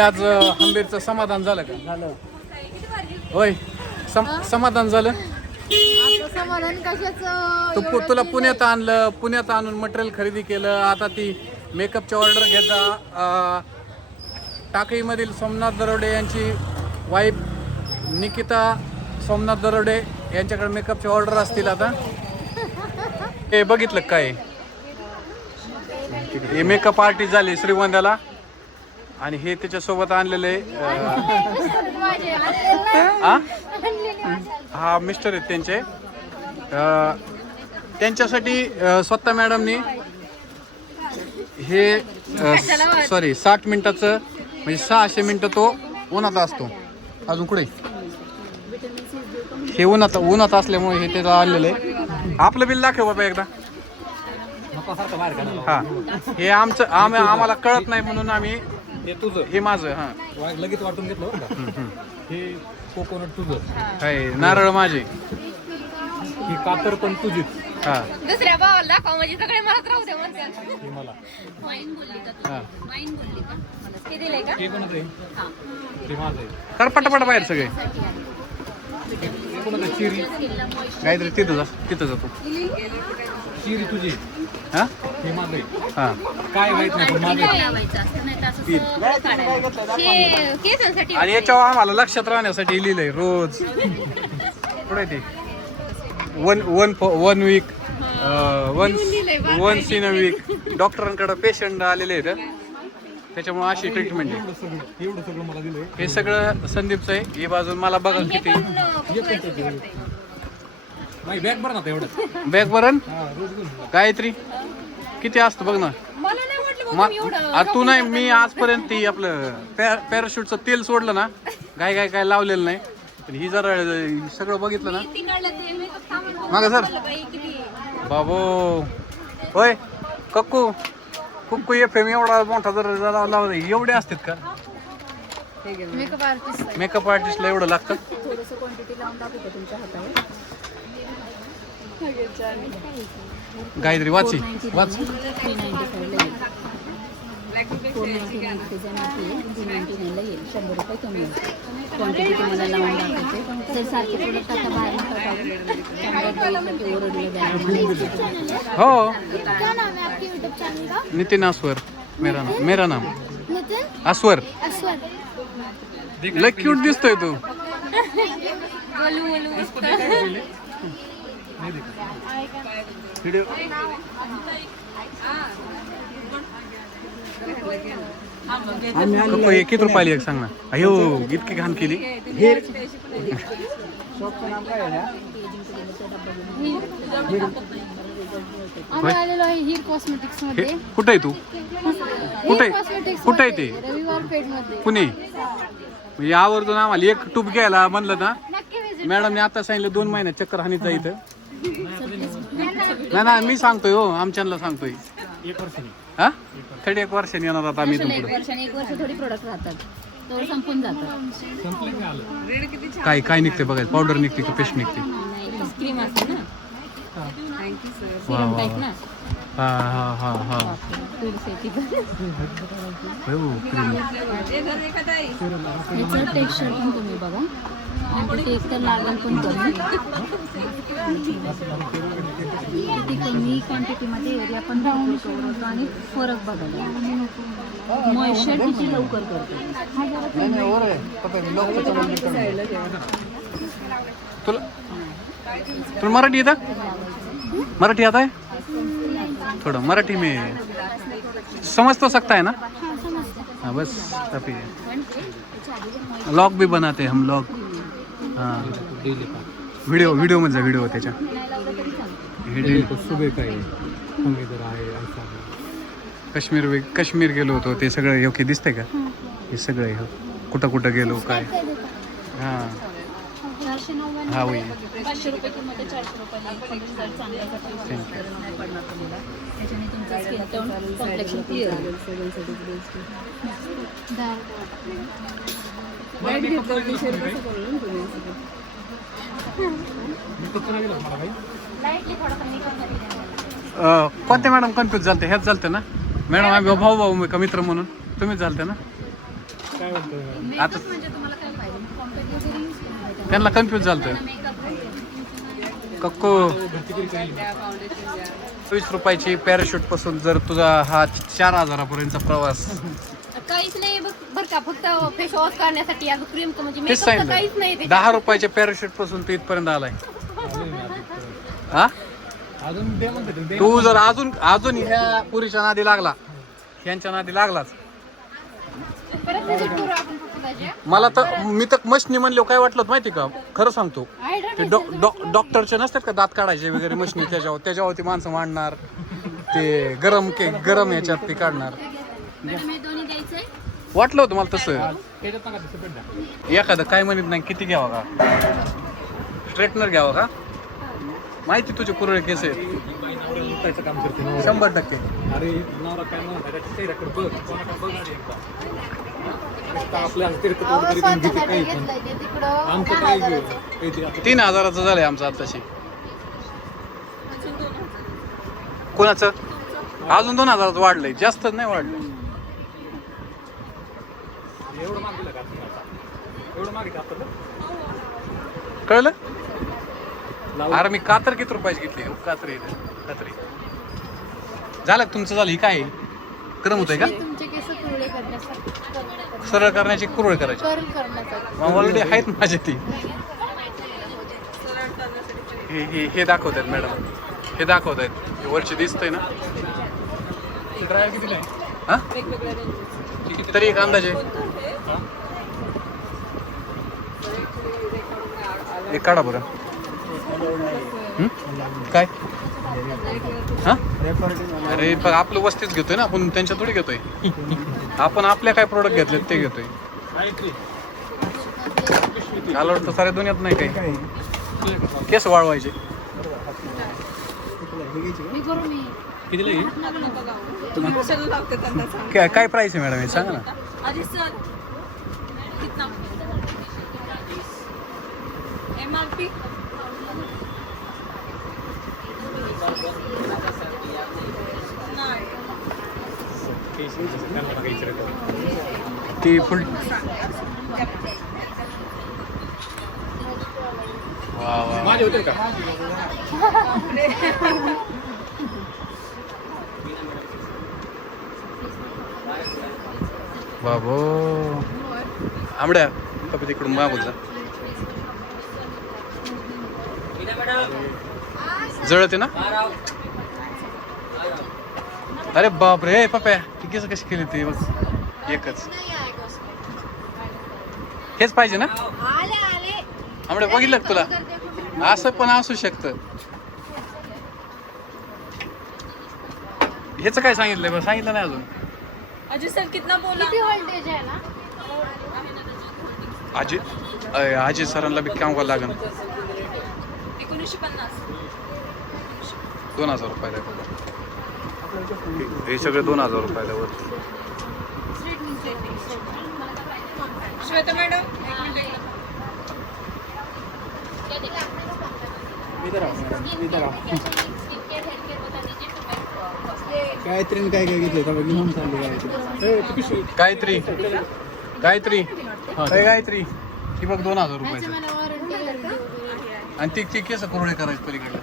आज अ, हंबीरचं समाधान झालं का? झालं. होय. सम समाधान झालं? आता समाधान कशाच? तू पु- तुला पुण्यात आणलं पुण्यात आणून मटेरियल खरेदी केलं आता ती मेकअपची ऑर्डर घेता अ, टाकळीमधील सोमनाथ दरोडे यांची वाईफ निकिता सोमनाथ दरोडे यांच्याकडे मेकअपची ऑर्डर असतील आता. हे बघितलं का काय? हे मेकअप आर्टिस्ट झाले श्रीगोंद्याला आणि हे त्याच्यासोबत आणलेले आ? हा मिस्टर आहेत त्यांचे. त्यांच्यासाठी स्वतः मॅडमनी हे सॉरी साठ मिनिटाचं म्हणजे सहाशे मिनटं तो उन्हात असतो. अजून कुठे? हे उन्हात उन्हात असल्यामुळे हे त्याचं आणलेलं आहे. आपलं बिल दाखव बाबा एकदा. हा. हे आमचं आम आम्हाला कळत नाही म्हणून आम्ही हे तुझं. हे माझं हा. वा- लगेच वाटून घेतलं बरं का? हे कोकोनट तुझं. आहे नारळ माझे. ही कातर पण तुझीच हा. दुसऱ्या भावाला दाखव म्हणजे सगळे मलाच राहू दे म्हणतात. हे मला. वाईन बोलली का तू? हा. वाईन बोलली का? हे दिलंय का? हे कोणाचं आहे? हा. ते माझं आहे. कर पटापट बाहेर सगळे. हे कोणाचं आहे? चिरी काहीतरी तिथं जा तिथं जातो चिरी तुझी हा? हे हा. काय माहीत नाही पण. हे आणि याच्यावर आम्हाला लक्षात राहण्यासाठी लिहिलंय रोज. कुठे ते. One one one week one one in a week डॉक्टरांकडे पेशंट आलेले आहेत त्याच्यामुळे अशी ट्रीटमेंट आहे. हे सगळं संदीपचं आहे. ही बाजून मला बघा किती पण फुगवायचं वाटतंय. नाही बॅग बरं ना आता एवढं. बॅग भरण? हा. गायत्री किती असतं बघ ना. मला नाही वाटलं बाबा मा- मी एवढं आ, तू नाही मी आजपर्यंत ती आपलं पॅ पॅराशूटचं तेल सोडलं ना काय काय काय लावलेलं नाही. पण ही जरा अं, सगळं बघितलं ना. किती काढलं ते मागं सर. बाई किती? बाबो. होय कक्कू कुक्कू एफ एम एवढा मोठा जर जरा लावला एवढे असतात का? मेकअप आर्टिस्ट मेकअप आर्टिस्टला एवढं लागतं? थोडंसं क्वांटिटी लावून दाखवतो तुमच्या हातावर. गायत्री वाची. वाच. थ्री नाईन्टी फाईव्हला येईल फोर नाईन्टी नाईन डिझाईन आहे थ्री नाईन्टी नाईनला येईल शंभर रुपये कमी येईल क्वांटिटी तुम्हाला लावून दाखवते जर सारखे प्रोडक्ट आता बाहेर नका टाकू त्यामुळे बघितलं की ओरडलं द्यायला हो. नितीन अस्वर. मेरा नाम. मेरा नाम. अस्वर. लय क्यूट दिसतोय तू. व्हिडिओ कक्कू हे किती रुपयाला एक सांग ना. अयो इतकी घाण केली. आम्ही आलेलो आहे हिर कॉस्मेटिक्स हे मध्ये कुठं आहे तू? कुठे कुठे आहे ते? रविवार पेठमध्ये पुणे. म्हणजे आवर्जून आम्हाला एक टूप घ्यायला म्हणलं ना मॅडमने आता सांगितलं दोन महिन्यात चक्कर हानीत जायचं. नाही नाही मी सांगतोय हो आमच्याला सांगतोय. एक वर्षाने. हा? थर्डी एक वर्षांनी येणार आता आम्ही इथून एक पुढे वर्षाने एक वर्ष थोडी प्रोडक्ट राहतात. तो संपून जातात संपलं नाही आलं? काय काय निघते बघायचं पावडर निघते की पेस्ट निघते? क्रीम असते ना. वा सिरम वा टाईप वा. ना. हा हा हा हा. दीडशे ती हो क्रीम ह्याचं टेक्स्चर पण तुम्ही बघा. आणि एक तर लागल पण कमी किती कमी क्वांटिटीमध्ये एरिया पण राहून होतो आणि फरक बघायला मॉइश्चर किती लवकर करतो तुला तुला मराठी येतं मराठी आता है? थोड़ा मराठी में समझ तो सकता है ना? हाँ बस काफ़ी है। लॉग भी बनाते हैं हम लॉग हाँ व्हिडिओ व्हिडिओमध्ये जा व्हिडिओ त्याच्या हे डेली डे- को सुबह का है हम इधर आए ऐसा है. काश्मीर वे- काश्मीर गेलो होतो ते सगळं योग्य दिसतंय का हे सगळं हे कुठं कुठं गेलो काय हां हा होई पाचशे अं, कोणत्या मॅडम कन्फ्यूज झालते? ह्याच झालते ना? मॅडम आम्ही भाऊ भाऊ का मित्र म्हणून. तुम्हीच झालते ना? काय म्हणतो आता म्हणजे करायचं त्यांना कन्फ्युज झालं मेकअप कक्को. वीस रुपयाची पॅराशूटपासून जर तुझा हा चार हजारापर्यंतचा प्रवास काहीच नाही बघ बर का फक्त फेस वॉश करण्यासाठी अगं क्रीम म्हणजे तेच काहीच नाही सांगितलं दहा रुपयाच्या पॅराशूटपासून तू इथपर्यंत आलाय. हा? अजून दे म्हणते ते. दे. तू जर अजून अजून ह्या पुरीच्या नादी लागला यांच्या नादी लागलाच. परत visit करू आपण फक्त त्याचे मला तर मी तर मशनी म्हणलो काय वाटलं होतं माहिती का? खरं सांगतो. ते डॉ डॉ- डॉक्टरचे नसतात का दात काढायचे वगैरे मशनी? त्याच्यावर त्याच्यावरती माणसं मांडणार. ते गरम के गरम याच्यात ते काढणार. मॅडम हे दोन्ही वाटलं होतं मला तसं. एखादं काय म्हणत नाही किती घ्यावा का? स्ट्रेटनर घ्यावा का? माहिती तुझे कुरळे केस आहेत लुटायचं काम करते नवरा. शंभर टक्के. अरे नवरा काय म्हणता त्याच्या चेहऱ्याकडे बघ कोणाकडे बघ आधी एकदा. नुसतं आपल्या तिरकट वगैरे घेऊन घेते काही पण. आमचं काय घेऊ ए, ते आता तीन हजाराचं झालंय आमचं आताशी. कोणाचं? अजून दोन हजाराचं वाढलंय. जास्त नाही वाढलं. एवढं माग दिलं का तुम्ही आता. एवढं मागे का कळलं. अरे मी कातर किती रुपयाची घेतली? कात्री कात्री. झालं तुमचं? झालं. ही काय आहे? क्रम होतंय का? सरळ करण्याची कुरळ करायची. ऑलरेडी आहेत माझे ती. हे हे हे दाखवत आहेत मॅडम हे दाखवत आहेत हे वरची दिसतंय ना. आहे? हा? तरी एक अंदाजे. एक काढा बरं? काय? हा? अरे पण आपलं वस्तीच घेतोय ना आपण त्यांच्या थोडी घेतोय. आपण आपल्या काय प्रोडक्ट घेतले ते घेतोय. आलं तर साऱ्या दुनियात नाही काही. केस वाळवायचे. काय प्राइस आहे मॅडम हे सांगा. ना सर कितना? M R P. ती फुल वा वा. माझे होते का? बाबो. आंबड्या बाबा तिकडून मागून जा. जळते ना? अरे बाप रे पप्या केस कशी केली ती बघ एकच. हेच पाहिजे ना? आंबड्या बघितलं तुला? असं पण असू शकतं. ह्याच काय सांगितलंय सांगितलं नाही अजून. अजय सर कितना बोला? किती व्होल्टेज आहे ना? अजय अय, अजय सरांना बी काम करावं लागेल एकोणीसशे पन्नास. दोन हजार रुपयाला बघा. हे सगळे दोन हजार रुपयाला वरती श्वेता मॅडम. एक मिनिट गायत्रीने काय काय घेतलं गायत्री. गायत्री. काय गायत्री ती बघ दोन हजार रुपयाचं. मला वॉरंटी आणि ती ती केस कुरळे करायची पलीकडे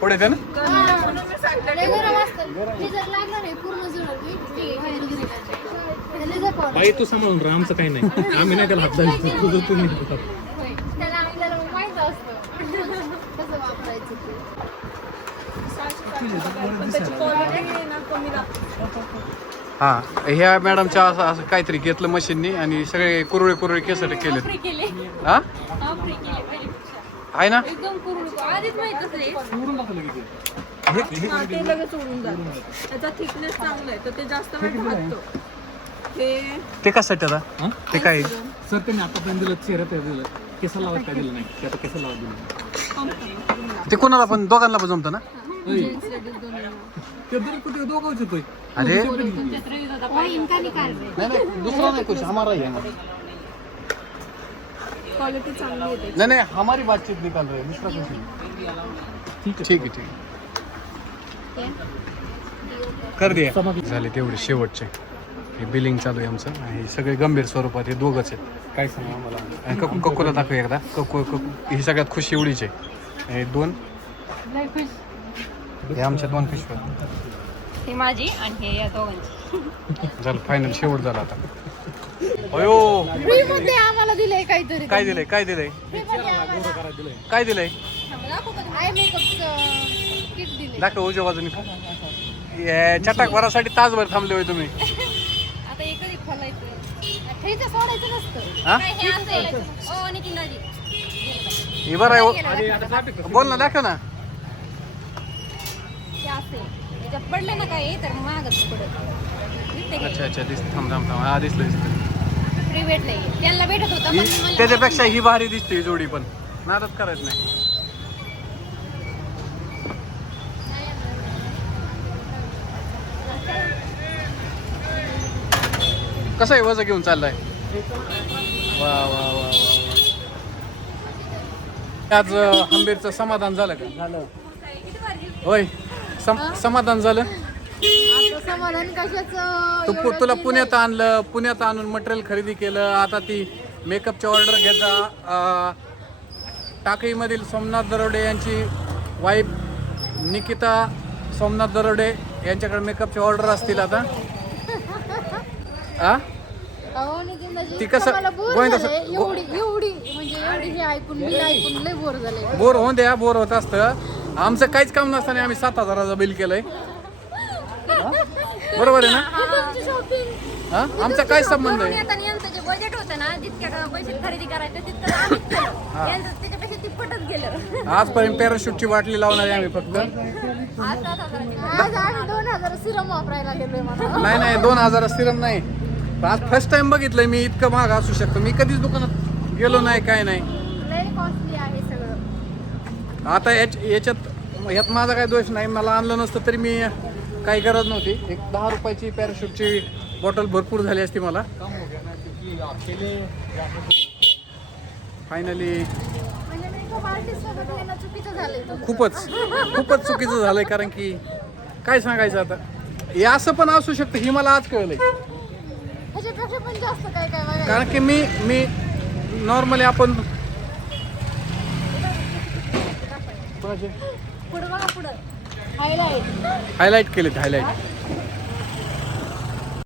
पुढे ते ना बाई तू सांभाळून राहा आमचं काही नाही. आम्ही नाही त्याला हात तुम्ही हात त्याला आपल्याला माहीत असतं कसं वापरायचं ते. हा ह्या मॅडमच्या असं असं काहीतरी घेतलं मशीननी आणि सगळे कुरळे कुरळे केस केले. हा. आहे ना? एकदम कुरळी आधीच माहितच रे ते. लगेच उडून जातं. त्याचा थिकनेस चांगला आहे तर ते जास्त वेळ भागतो ते ते कशासाठी आता? हा? ते काय? सर त्यांनी आतापर्यंत दिलं चेहरा दिलं. केसा लावत काय दिलं नाही? ते आता केसा लावत दिलं ते कोणाला पण दोघांना पण जमतं ना? ते दर कुठे येतोय अरे? वो इनका निकाल रहे नाही नाही दुसरा नाही कुछ हमारा ही है क्वालिटी चांगली येते नहीं नहीं हमारी बातचीत निकाल रहे हैं दूसरा कुछ नहीं ठीक आहे. ठीक आहे ठीक आहे. कर दे. झाले तेवढे शेवटचे. हे बिलिंग चालू आहे आमचं. आणि हे सगळे गंभीर स्वरूपात हे दोघंच आहेत. काय सांगा मला? आणि ककू ककूला दाखव एकदा. ककू ककू ही सगळ्यात खुश एवढीच आहे. हे दोन. हे आमच्या दोन पिशव्या ही माझी आणि हे या दोघांची. झालं फायनल शेवट झाला आता. अयो! आम्हाला दिलंय काहीतरी. काय दिलंय? काय दिलंय? काय दिलंय? दाखव उजव्या बाजूने. ये, चटाक भरासाठी तासभर थांबले होय तुम्ही. सोडायचं नसतं. हा? हे असं आहे. ओ नितीन दाजी. हे बरं आहे बोल ना दाखव ना. हे असं आहे. त्याच्यात पडलं ना काय तर मागच पडत. दिसते काय अच्छा अच्छा दिस थांब थांब थांब. हा दिसलं दिसलं. फ्री भेटलंय त्यांना भेटत होतं पण ही- मला त्याच्यापेक्षा ही भारी दिसते ही जोडी पण. नादच करायचं नाही. कसं आहे वजन घेऊन चाललाय? वा वा वा वा वा. आज अं, हंबीरचं समाधान झालं का? झालं. होय. सम- समाधान झालं? आता समाधान कशाचं? तू पु- तुला पुण्यात आणलं पुण्यात आणून मटेरियल खरेदी केलं आता ती मेकअपची ऑर्डर घेता अं, टाकळीमधील सोमनाथ दरोडे यांची वाईफ निकिता सोमनाथ दरोडे यांच्याकडे मेकअपची ऑर्डर असतील आता. आ? अहो ती कसं- बोर गोविंदा झालंय. सर- एवढी एवढी म्हणजे एवढी हे ऐकून मी ऐकून लय बोर झाले बोर होऊन द्या बोर होत असतं. आमचं काहीच काम नसताना आम्ही सात हजाराचं बिल केलंय. बरोबर आहे ना? हा आमचा काय संबंध आहे. आता यांचं जे बजेट होतं ना जितक्या पैसे खरेदी करायचं तितकं आम्हीच केलं. यांचं त्याच्यापेक्षा तिप्पटच गेलं. आजपर्यंत पॅराशूटची बाटली लावणार आहे आम्ही फक्त. आज सात हजार सिरम वापरायला गेलोय मला नाही नाही दोन हजार सिरम नाही. पण आज फर्स्ट टाइम बघितलंय मी इतकं महाग असू शकतो. मी कधीच दुकानात गेलो नाही काय नाही. लय कॉस्टली आहे सगळं. आता याच याच्यात यात माझा काही दोष नाही. मला आणलं नसतं तरी मी काही गरज नव्हती. एक दहा रुपयाची पॅराशूटची बॉटल भरपूर झाली असती मला. फायनली म्हणजे मेकअप आर्टिस्ट सोबत येणं चुकीचं झालंय तो खूपच खूपच चुकीचं झालंय कारण की काय सांगायचं आता? हे असं पण असू शकतं ही मला आज कळलंय. ह्याच्यापेक्षा पण जास्त काय काय बघायला कारण की मी मी नॉर्मली आपण पुढं बघा पुढं. हायलाईट हायलाईट केलेत हायलाईट